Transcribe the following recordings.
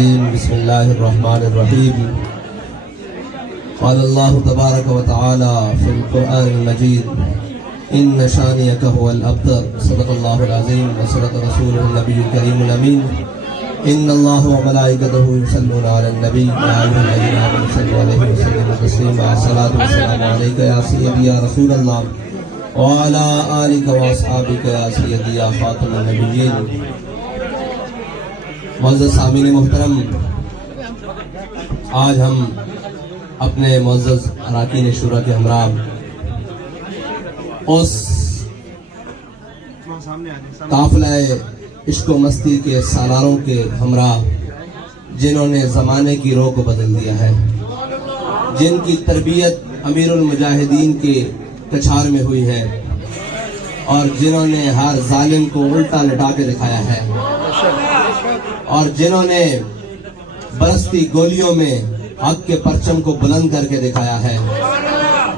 بسم الله الرحمن الرحيم. قال الله تبارك وتعالى في القرآن المجيد: إن شانئك هو الأبتر. صدق الله العظيم وصدق رسوله النبي الكريم الأمين. إن الله وملائكته يصلون على النبي يا أيها الذين آمنوا صلوا عليه وسلموا تسليما. الصلاة والسلام عليك يا سيدي يا رسول الله وعلى آلك وأصحابك يا سيدي يا خاتم النبيين. معزز سامعین محترم، آج ہم اپنے معزز اراکین شورا کے ہمراہ اس قافلہ عشق و مستی کے سالاروں کے ہمراہ جنہوں نے زمانے کی رو کو بدل دیا ہے، جن کی تربیت امیر المجاہدین کے کچھار میں ہوئی ہے اور جنہوں نے ہر ظالم کو الٹا لٹا کے دکھایا ہے، اور جنہوں نے برستی گولیوں میں حق کے پرچم کو بلند کر کے دکھایا ہے،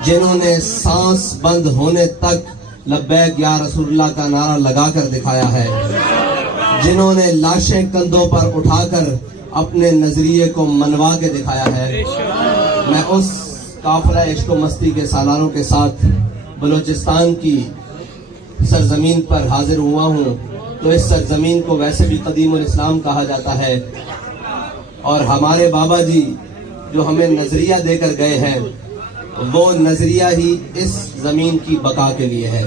جنہوں نے سانس بند ہونے تک لبیک یا رسول اللہ کا نعرہ لگا کر دکھایا ہے، جنہوں نے لاشیں کندھوں پر اٹھا کر اپنے نظریے کو منوا کے دکھایا ہے. میں اس قافلہ عشق و مستی کے سالاروں کے ساتھ بلوچستان کی سرزمین پر حاضر ہوا ہوں. تو اس سرزمین کو ویسے بھی قدیم الاسلام کہا جاتا ہے، اور ہمارے بابا جی جو ہمیں نظریہ دے کر گئے ہیں وہ نظریہ ہی اس زمین کی بقا کے لیے ہے.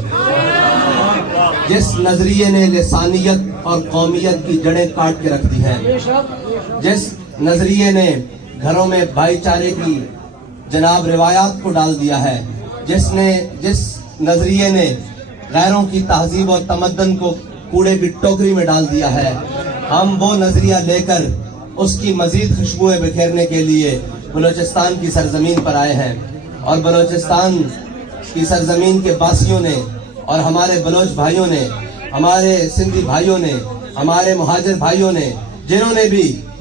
جس نظریے نے لسانیت اور قومیت کی جڑیں کاٹ کے رکھ دی ہیں، جس نظریے نے گھروں میں بھائی چارے کی جناب روایات کو ڈال دیا ہے، جس نظریے نے غیروں کی تہذیب اور تمدن کو کوڑے کی ٹوکری میں ڈال دیا ہے، ہم وہ نظریہ لے کر اس کی مزید خوشبوئیں بکھیرنے کے لیے بلوچستان کی سرزمین پر آئے ہیں. اور بلوچستان کی سرزمین کے باسیوں نے اور ہمارے بلوچ بھائیوں نے، ہمارے سندھی بھائیوں نے، ہمارے مہاجر بھائیوں نے،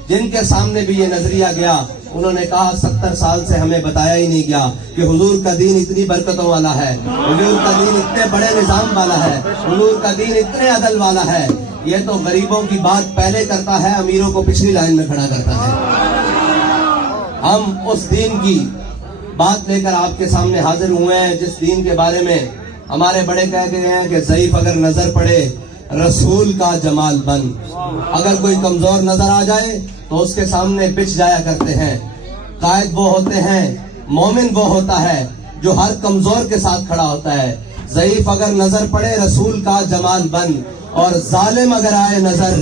جن کے سامنے بھی یہ نظریہ گیا، انہوں نے کہا 70 سال سے ہمیں بتایا ہی نہیں گیا کہ حضور کا دین اتنی برکتوں والا ہے، حضور کا دین اتنے بڑے نظام والا ہے، حضور کا دین اتنے عدل والا ہے. یہ تو غریبوں کی بات پہلے کرتا ہے، امیروں کو پچھلی لائن میں کھڑا کرتا ہے. ہم اس دین کی بات لے کر آپ کے سامنے حاضر ہوئے ہیں جس دین کے بارے میں ہمارے بڑے کہہ گئے ہیں کہ ضعیف اگر نظر پڑے رسول کا جمال بن. اگر کوئی کمزور نظر آ جائے تو اس کے سامنے بچ جایا کرتے ہیں. قائد وہ ہوتے ہیں، مومن وہ ہوتا ہے جو ہر کمزور کے ساتھ کھڑا ہوتا ہے. ضعیف اگر نظر پڑے رسول کا جمال بن، اور ظالم اگر آئے نظر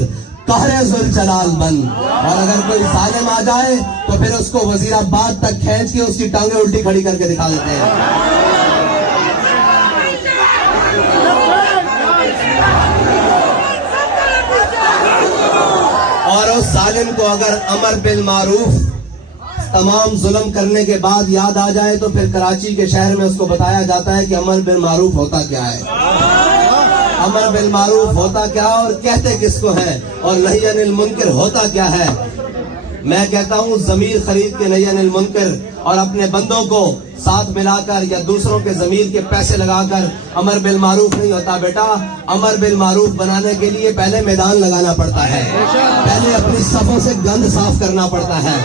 قہر ذوالجلال بن. اور اگر کوئی ظالم آ جائے تو پھر اس کو وزیر آباد تک کھینچ کے اس کی ٹانگیں الٹی کھڑی کر کے دکھا دیتے ہیں. اور اس ظالم کو اگر امر بالمعروف تمام ظلم کرنے کے بعد یاد آ جائے تو پھر کراچی کے شہر میں اس کو بتایا جاتا ہے کہ امر بالمعروف ہوتا کیا ہے، امر بالمعروف ہوتا کیا اور کہتے کس کو ہے، اور نہی عن المنکر ہوتا کیا ہے. میں کہتا ہوں ضمیر خرید کے نہی عن المنکر اور اپنے بندوں کو ساتھ ملا کر یا دوسروں کے ضمیر کے پیسے لگا کر امر بالمعروف نہیں ہوتا. بیٹا، امر بالمعروف بنانے کے لیے پہلے میدان لگانا پڑتا ہے، پہلے اپنی صفوں سے گند صاف کرنا پڑتا ہے،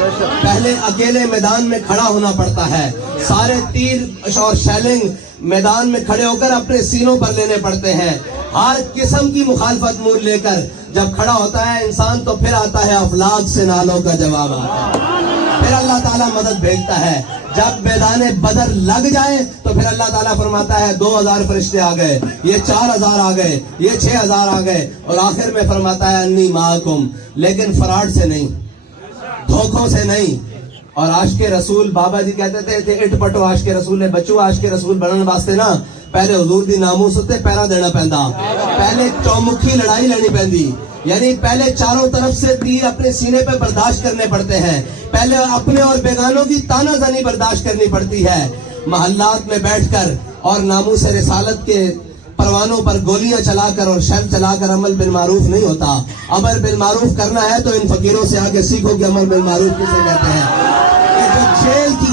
پہلے اکیلے میدان میں کھڑا ہونا پڑتا ہے. سارے تیر اور شیلنگ میدان میں کھڑے ہو کر اپنے سینوں پر لینے پڑتے ہیں. ہر قسم کی مخالفت مول لے کر جب کھڑا ہوتا ہے انسان تو پھر آتا ہے افلاک سے نالوں کا جواب آتا ہے. پھر اللہ تعالیٰ مدد بھیجتا ہے. جب میدان بدر لگ جائے تو پھر اللہ تعالیٰ فرماتا ہے 2000 فرشتے آ گئے، یہ 4000 آ گئے، یہ 6000 آ گئے، اور آخر میں فرماتا ہے انی معکم. لیکن فراڈ سے نہیں، دھوکوں سے نہیں. اور عاشق رسول بابا جی کہتے تھے اٹ پٹو عاشق رسول بچو عاشق رسول بننے واسطے نا پہلے حضور دی ناموس تے پیرا دینا پیندا، پہلے چومکھی لڑائی لڑنی پیندی. یعنی پہلے چاروں طرف سے تیر اپنے سینے پہ برداشت کرنے پڑتے ہیں، پہلے اپنے اور بیگانوں کی تانا زنی برداشت کرنی پڑتی ہے. محلات میں بیٹھ کر اور ناموس رسالت کے پروانوں پر گولیاں چلا کر اور شر چلا کر عمل بالمعروف نہیں ہوتا. امر بالمعروف کرنا ہے تو ان فقیروں سے آگے سیکھو کہ عمل بالمعروف کسے کہتے ہیں. جیل کی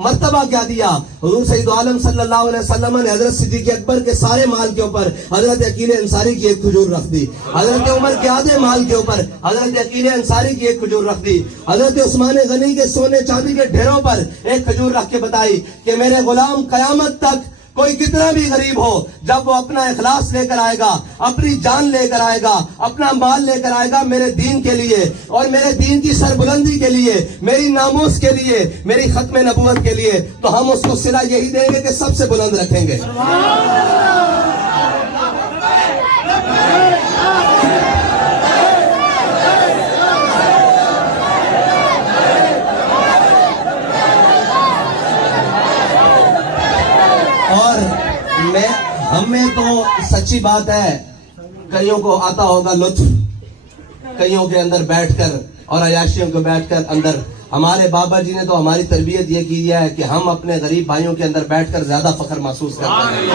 مرتبہ کیا دیا. حضور سید عالم صلی اللہ علیہ وسلم نے حضرت صدیق اکبر کے سارے مال کے اوپر حضرت عقیل انصاری کی ایک کھجور رکھ دی. حضرت عمر کے آدھے مال کے اوپر حضرت عقیل انصاری کی ایک کھجور رکھ دی. حضرت عثمان غنی کے سونے چاندی کے ڈھیروں پر ایک کھجور رکھ کے بتائی کہ میرے غلام قیامت تک کوئی کتنا بھی غریب ہو، جب وہ اپنا اخلاص لے کر آئے گا، اپنی جان لے کر آئے گا، اپنا مال لے کر آئے گا میرے دین کے لیے اور میرے دین کی سربلندی کے لیے، میری ناموس کے لیے، میری ختم نبوت کے لیے، تو ہم اس کو صلہ یہی دیں گے کہ سب سے بلند رکھیں گے. ہمیں تو سچی بات ہے، کئیوں کو آتا ہوگا لطف کئیوں کے اندر بیٹھ کر اور عیاشیوں کو بیٹھ کر اندر. ہمارے بابا جی نے تو ہماری تربیت یہ کی ہے کہ ہم اپنے غریب بھائیوں کے اندر بیٹھ کر زیادہ فخر محسوس کرتے ہیں،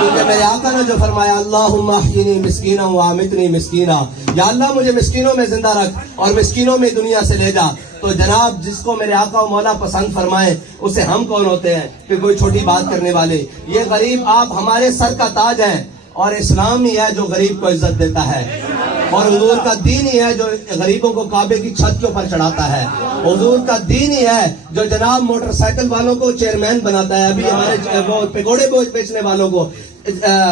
کیونکہ میرے آقا نے جو فرمایا اللہم احیینی مسکینا وامیتنی مسکینا، یا اللہ مجھے مسکینوں میں زندہ رکھ اور مسکینوں میں دنیا سے لے جا. تو جناب جس کو میرے آقا و مولا پسند فرمائے اسے ہم کون ہوتے ہیں کہ کوئی چھوٹی بات کرنے والے. یہ غریب آپ ہمارے سر کا تاج ہیں اور اسلام ہی ہے جو غریب کو عزت دیتا ہے اور حضور کا دین ہی ہے جو غریبوں کو کعبے کی چھت کے اوپر چڑھاتا ہے. حضور کا دین ہی ہے جو جناب موٹر سائیکل والوں کو چیئرمین بناتا ہے. ابھی ہمارے وہ پکوڑے بیچنے والوں کو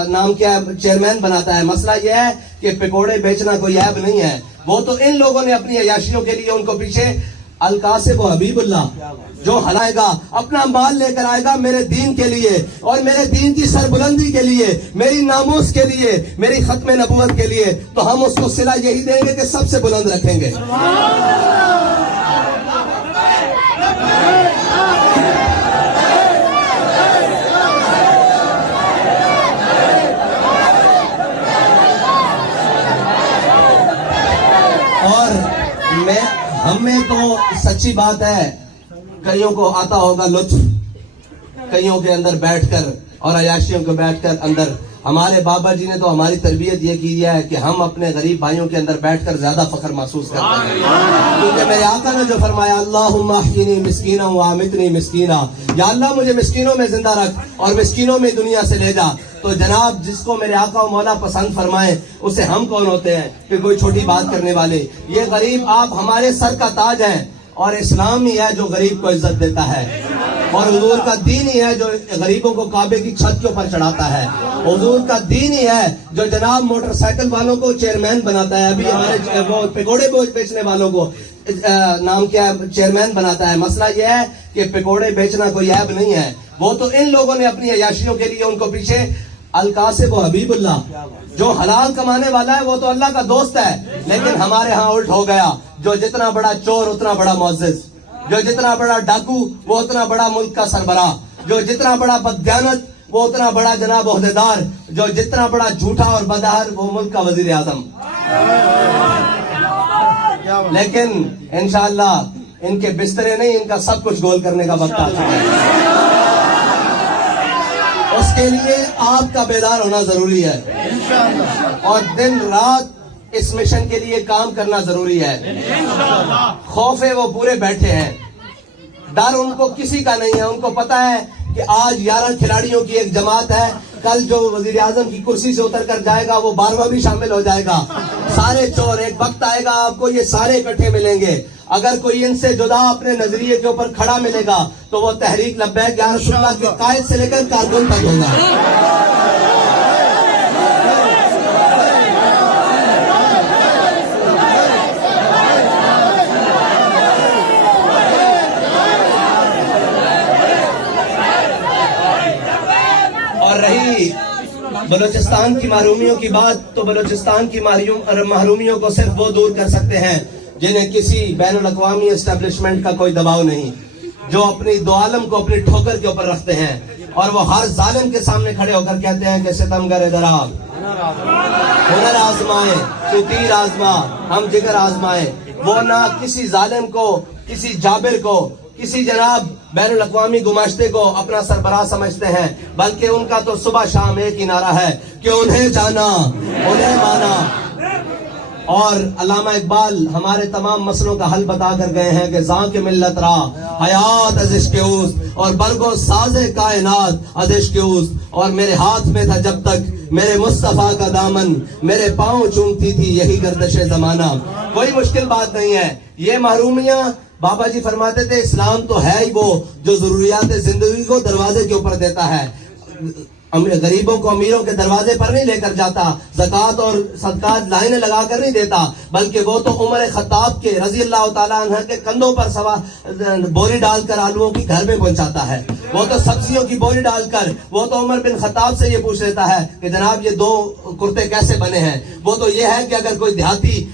نام کیا ہے چیئرمین بناتا ہے. مسئلہ یہ ہے کہ پکوڑے بیچنا کوئی عیب نہیں ہے، وہ تو ان لوگوں نے اپنی عیاشیوں کے لیے ان کو پیچھے القاسب و حبیب اللہ جو ہلائے گا، اپنا مال لے کر آئے گا میرے دین کے لیے اور میرے دین کی سربلندی کے لیے، میری ناموس کے لیے، میری ختم نبوت کے لیے، تو ہم اس کو صلہ یہی دیں گے کہ سب سے بلند رکھیں گے. ہمیں تو سچی بات ہے، کئیوں کو آتا ہوگا لطف کئیوں کے اندر بیٹھ کر اور عیاشیوں کو بیٹھ کر اندر. ہمارے بابا جی نے تو ہماری تربیت یہ کی ہے کہ ہم اپنے غریب بھائیوں کے اندر بیٹھ کر زیادہ فخر محسوس کرتے ہیں، کیونکہ میرے آقا نے جو فرمایا اللہم احیینی مسکینا وامیتنی مسکینا، یا اللہ مجھے مسکینوں میں زندہ رکھ اور مسکینوں میں دنیا سے لے جا. تو جناب جس کو میرے آقا و مولا پسند فرمائے اسے ہم کون ہوتے ہیں کہ کوئی چھوٹی بات کرنے والے. یہ غریب آپ ہمارے سر کا تاج ہیں اور اسلام ہی ہے جو غریب کو عزت دیتا ہے اور حضور کا دین ہی ہے جو غریبوں کو کعبے کی چھت کے اوپر چڑھاتا ہے. حضور کا دین ہی ہے جو جناب موٹر سائیکل والوں کو چیئرمین بناتا ہے. ابھی ہمارے وہ پکوڑے بیچنے والوں کو نام کیا ہے چیئرمین بناتا ہے. مسئلہ یہ ہے کہ پکوڑے بیچنا کوئی عیب نہیں ہے، وہ تو ان لوگوں نے اپنی عیاشیوں کے لیے ان کو پیچھے القاسب و حبیب اللہ جو حلال کمانے والا ہے وہ تو اللہ کا دوست ہے. لیکن ہمارے ہاں الٹ ہو گیا، جو جتنا بڑا چور اتنا بڑا معزز، جو جتنا بڑا ڈاکو وہ اتنا بڑا ملک کا سربراہ، جو جتنا بڑا بددیانت وہ اتنا بڑا جناب عہدیدار، جو جتنا بڑا جھوٹا اور بدہر وہ ملک کا وزیر اعظم. لیکن انشاءاللہ ان کے بسترے نہیں، ان کا سب کچھ گول کرنے کا وقت آ چکا ہے. اس کے لیے آپ کا بیدار ہونا ضروری ہے اور دن رات اس مشن کے لیے کام کرنا ضروری ہے. خوف ہے وہ پورے بیٹھے ہیں، ڈر ان کو کسی کا نہیں ہے. ان کو پتا ہے کہ آج 11 کھلاڑیوں کی ایک جماعت ہے، کل جو وزیر اعظم کی کرسی سے اتر کر جائے گا وہ 12واں بھی شامل ہو جائے گا. سارے چور ایک وقت آئے گا آپ کو یہ سارے اکٹھے ملیں گے. اگر کوئی ان سے جدا اپنے نظریے کے اوپر کھڑا ملے گا تو وہ تحریک لبیک یا رسول اللہ کے قائد سے لے کر کارکن تک ہوگا. اور رہی بلوچستان کی محرومیوں کی بات، تو بلوچستان کی محرومیوں کو صرف وہ دور کر سکتے ہیں جنہیں کسی بین الاقوامی اسٹیبلشمنٹ کا کوئی دباؤ نہیں، جو اپنی دو عالم کو اپنی ٹھوکر کے اوپر رکھتے ہیں اور وہ ہر ظالم کے سامنے کھڑے ہو کر کہتے ہیں کہ ستمگر ادھر آ، ہنر آزمائے تو تیر آزما، ہم جگر آزمائے. وہ نہ کسی ظالم کو، کسی جابر کو، کسی جناب بین الاقوامی گماشتے کو اپنا سربراہ سمجھتے ہیں، بلکہ ان کا تو صبح شام ایک ہی نعرہ ہے کہ انہیں جانا، انہیں مانا. اور علامہ اقبال ہمارے تمام مسئلوں کا حل بتا کر گئے ہیں کہ ذاک ملت را حیات از عشق اوست اور برگو ساز کائنات از عشق اوست، اور میرے ہاتھ میں تھا جب تک میرے مصطفیٰ کا دامن، میرے پاؤں چومتی تھی یہی گردش زمانہ۔ کوئی مشکل بات نہیں ہے یہ محرومیاں۔ بابا جی فرماتے تھے اسلام تو ہے ہی وہ جو ضروریات زندگی کو دروازے کے اوپر دیتا ہے، غریبوں کو امیروں کے دروازے پر نہیں لے کر جاتا، زکوٰۃ اور صدقات لائنیں لگا کر نہیں دیتا، بلکہ وہ تو عمر خطاب کے رضی اللہ تعالیٰ عنہ کے کندھوں پر بوری ڈال کر آلووں کی گھر میں پہنچاتا ہے، وہ تو سبزیوں کی بوری ڈال کر، وہ تو عمر بن خطاب سے یہ پوچھ لیتا ہے کہ جناب یہ 2 کرتے کیسے بنے ہیں، وہ تو یہ ہے کہ اگر کوئی دیہاتی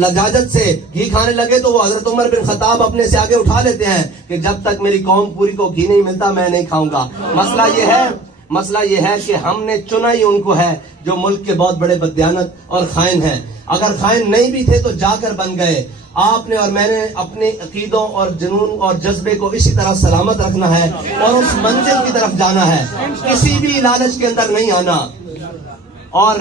لجاجت سے گھی کھانے لگے تو وہ حضرت عمر بن خطاب اپنے سے آگے اٹھا لیتے ہیں کہ جب تک میری قوم پوری کو گھی نہیں ملتا میں نہیں کھاؤں گا۔ مسئلہ یہ ہے کہ ہم نے چنا ہی ان کو ہے جو ملک کے بہت بڑے بددیانت اور خائن ہیں۔ اگر خائن نہیں بھی تھے تو جا کر بن گئے۔ آپ نے اور میں نے اپنے عقیدوں اور جنون اور جذبے کو اسی طرح سلامت رکھنا ہے اور اس منزل کی طرف جانا ہے، کسی بھی لالچ کے اندر نہیں آنا۔ اور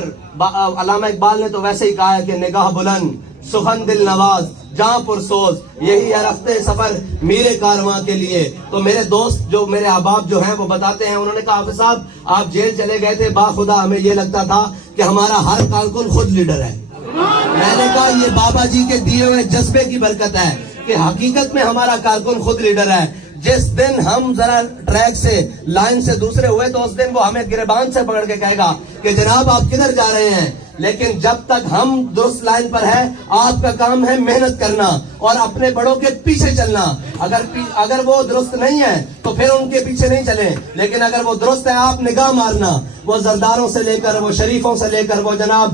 علامہ اقبال نے تو ویسے ہی کہا ہے کہ نگاہ بلند سخن دل نواز جہاں پرسوز، یہی ہے رفتے سفر میرے کارواں کے لیے۔ تو میرے دوست جو میرے احباب جو ہیں وہ بتاتے ہیں، انہوں نے کہا حافظ صاحب آپ جیل چلے گئے تھے، باخدا ہمیں یہ لگتا تھا کہ ہمارا ہر کارکن خود لیڈر ہے۔ میں نے کہا یہ بابا جی کے دیے ہوئے جذبے کی برکت ہے کہ حقیقت میں ہمارا کارکن خود لیڈر ہے۔ جس دن ہم ذرا ٹریک سے لائن سے دوسرے ہوئے تو اس دن وہ ہمیں گریبان سے پکڑ کے کہے گا کہ جناب آپ کدھر جا رہے ہیں، لیکن جب تک ہم درست لائن پر ہے آپ کا کام ہے محنت کرنا اور اپنے بڑوں کے پیچھے چلنا۔ اگر وہ درست نہیں ہے تو پھر ان کے پیچھے نہیں چلیں، لیکن اگر وہ درست ہے آپ نگاہ مارنا، وہ زرداروں سے لے کر، وہ شریفوں سے لے کر، وہ جناب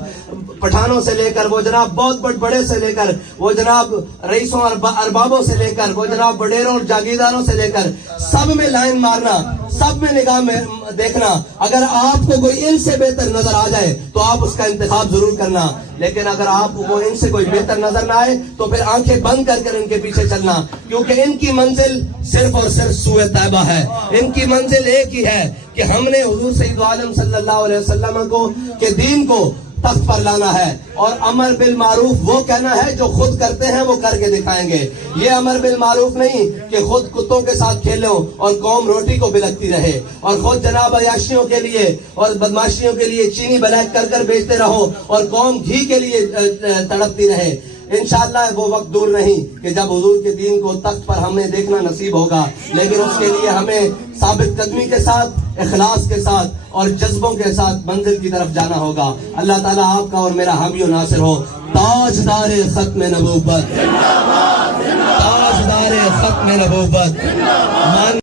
پٹھانوں سے لے کر، وہ جناب بہت بڑے سے لے کر، وہ جناب رئیسوں اور اربابوں سے لے کر، وہ جناب وڈیروں اور جاگیرداروں سے لے کر، سب میں لائن مارنا، سب میں نگاہ میں دیکھنا۔ اگر آپ کو کوئی ان سے بہتر نظر آ جائے تو آپ اس کا انتخاب ضرور کرنا، لیکن اگر آپ کو ان سے کوئی بہتر نظر نہ آئے تو پھر آنکھیں بند کر کر ان کے پیچھے چلنا، کیونکہ ان کی منزل صرف اور صرف سوئے طیبہ ہے۔ ان کی منزل ایک ہی ہے کہ ہم نے حضور سید عالم صلی اللہ علیہ وسلم کو کے دین کو تخت پر لانا ہے، اور امر بالمعروف وہ کہنا ہے جو خود کرتے ہیں وہ کر کے دکھائیں گے۔ یہ امر بالمعروف نہیں کہ خود کتوں کے ساتھ کھیلو اور قوم روٹی کو بلکتی رہے اور خود جناب عیاشیوں کے لیے اور بدماشیوں کے لیے چینی بلیک کر کر بیچتے رہو اور قوم گھی کے لیے تڑپتی رہے۔ انشاءاللہ وہ وقت دور نہیں کہ جب حضور کے دین کو تخت پر ہمیں دیکھنا نصیب ہوگا، لیکن اس کے لیے ہمیں ثابت قدمی کے ساتھ، اخلاص کے ساتھ اور جذبوں کے ساتھ منزل کی طرف جانا ہوگا۔ اللہ تعالیٰ آپ کا اور میرا حامی و ناصر ہو۔ تاجدار ختم نبوت، تاجدار ختم نبوت